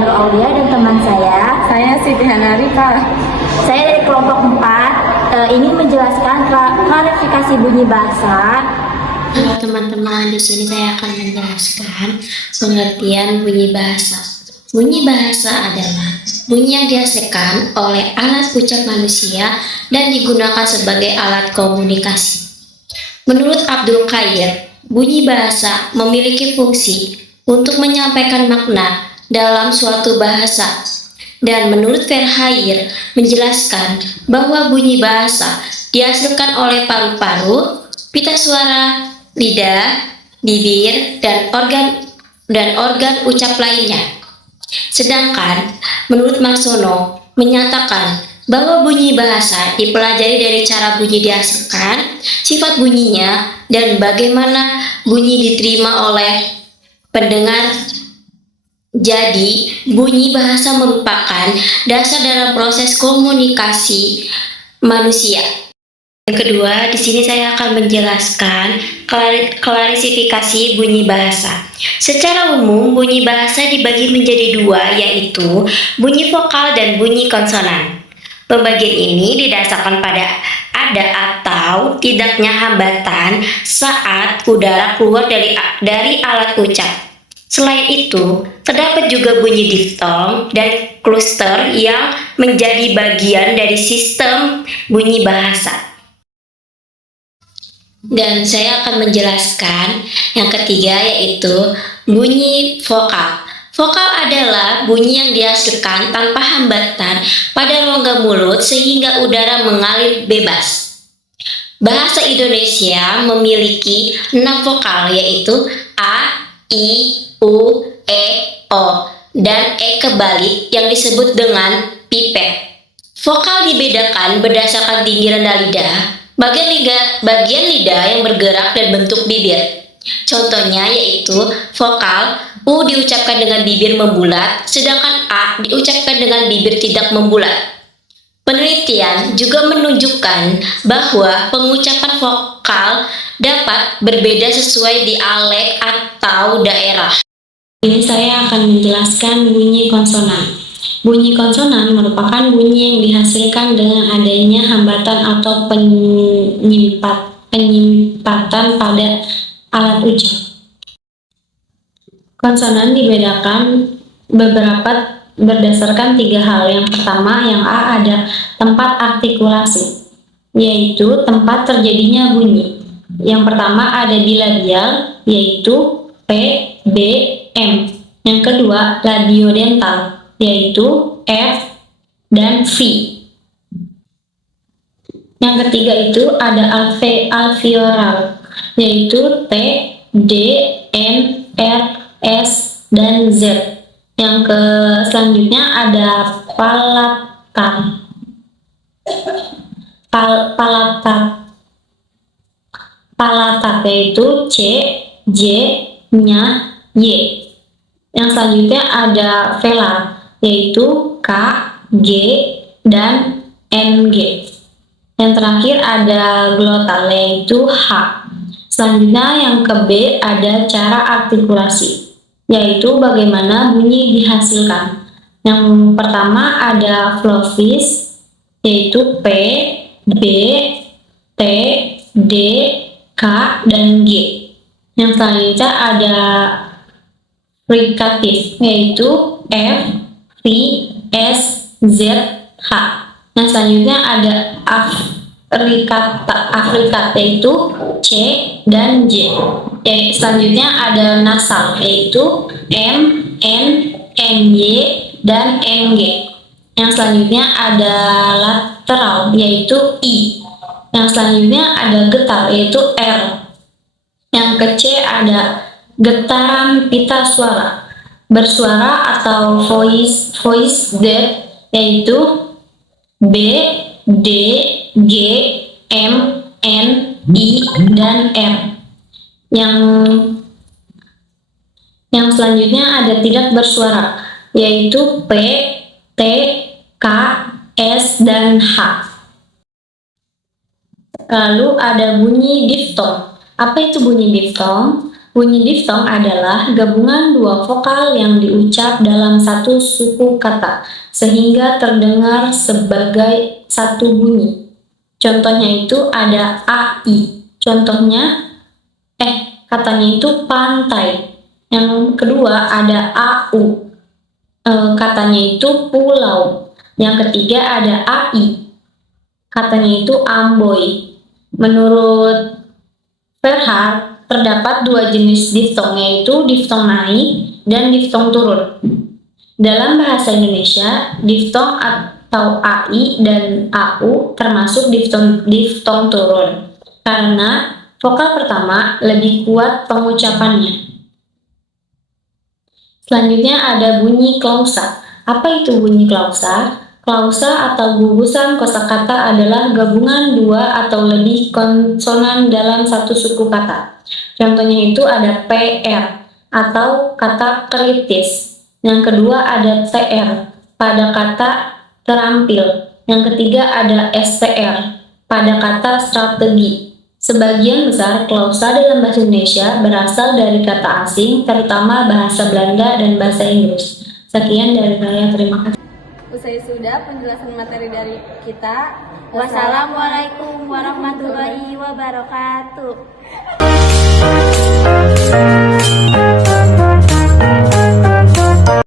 Nur Aulia dan teman Saya Siti Hanarika. saya dari kelompok 4 ingin menjelaskan klarifikasi bunyi bahasa. Halo teman-teman, di sini saya akan menjelaskan pengertian bunyi bahasa. Bunyi bahasa adalah bunyi yang dihasilkan oleh alat ucap manusia dan digunakan sebagai alat komunikasi. Menurut Abdul Qayyim, bunyi bahasa memiliki fungsi untuk menyampaikan makna dalam suatu bahasa. Dan menurut Verhaer menjelaskan bahwa bunyi bahasa dihasilkan oleh paru-paru, pita suara, lidah, bibir, dan organ ucap lainnya. Sedangkan menurut Marsono menyatakan bahwa bunyi bahasa dipelajari dari cara bunyi dihasilkan, sifat bunyinya, dan bagaimana bunyi diterima oleh pendengar. Jadi, bunyi bahasa merupakan dasar dalam proses komunikasi manusia. Yang kedua, di sini saya akan menjelaskan klarifikasi bunyi bahasa. Secara umum, bunyi bahasa dibagi menjadi dua, yaitu bunyi vokal dan bunyi konsonan. Pembagian ini didasarkan pada ada atau tidaknya hambatan saat udara keluar dari alat ucap. Selain itu, terdapat juga bunyi diftong dan kluster yang menjadi bagian dari sistem bunyi bahasa. Dan saya akan menjelaskan yang ketiga, yaitu bunyi vokal. Vokal adalah bunyi yang dihasilkan tanpa hambatan pada rongga mulut sehingga udara mengalir bebas. Bahasa Indonesia memiliki 6 vokal, yaitu A, I, U, E, O, dan E kebalik yang disebut dengan pipet. Vokal dibedakan berdasarkan tinggi rendah lidah, bagian lidah yang bergerak dan bentuk bibir. Contohnya yaitu vokal U diucapkan dengan bibir membulat, sedangkan A diucapkan dengan bibir tidak membulat. Penelitian juga menunjukkan bahwa pengucapan vokal dapat berbeda sesuai dialek atau daerah. Ini saya akan menjelaskan bunyi konsonan. Bunyi konsonan merupakan bunyi yang dihasilkan dengan adanya hambatan atau penyimpatan pada alat ucap. Konsonan dibedakan berdasarkan 3 hal. Yang pertama, yang A ada tempat artikulasi, yaitu tempat terjadinya bunyi. Yang pertama ada di labial, yaitu P, B, M. Yang kedua, radiodental, yaitu F dan V. Yang ketiga itu ada alveolar, yaitu T, D, N, R, S, dan Z. Yang selanjutnya ada palatat, yaitu C, J, nya, Y. Yang selanjutnya ada velar, yaitu K, G, dan NG. Yang terakhir ada glotal, yaitu H. Selanjutnya yang ke B ada cara artikulasi, yaitu bagaimana bunyi dihasilkan. Yang pertama ada flovis, yaitu P, B, T, D, K, dan G. Yang selanjutnya ada frikatif, yaitu F, V, S, Z, H. Yang selanjutnya ada afrikat, yaitu C dan J. Selanjutnya ada nasal, yaitu M, N, NY, dan NG. Yang selanjutnya ada lateral, yaitu I. Yang selanjutnya ada getar, yaitu R. Yang ke C ada getaran pita suara, bersuara atau voice death, yaitu B, D, G, M, N, I, dan R. Yang selanjutnya ada tidak bersuara, yaitu P, T, K, S, dan H. Lalu ada bunyi diftong. Apa itu bunyi diftong? Bunyi diftong adalah gabungan dua vokal yang diucap dalam satu suku kata, sehingga terdengar sebagai satu bunyi. Contohnya itu ada AI. Contohnya, katanya itu pantai. Yang kedua ada AU. Katanya itu pulau. Yang ketiga ada AI. Katanya itu Amboy. Menurut Verhaar, terdapat dua jenis diftong, yaitu diftong naik dan diftong turun. Dalam bahasa Indonesia, diftong atau AI dan AU termasuk diftong turun, karena vokal pertama lebih kuat pengucapannya. Selanjutnya ada bunyi klausa. Apa itu bunyi klausa? Klausa atau gugusan kosakata adalah gabungan dua atau lebih konsonan dalam satu suku kata. Contohnya itu ada PR atau kata kritis. Yang kedua ada TR pada kata terampil. Yang ketiga ada STR pada kata strategi. Sebagian besar klausa dalam bahasa Indonesia berasal dari kata asing, terutama bahasa Belanda dan bahasa Inggris. Sekian dari saya, terima kasih. Usai sudah penjelasan materi dari kita. Wassalamualaikum warahmatullahi wabarakatuh.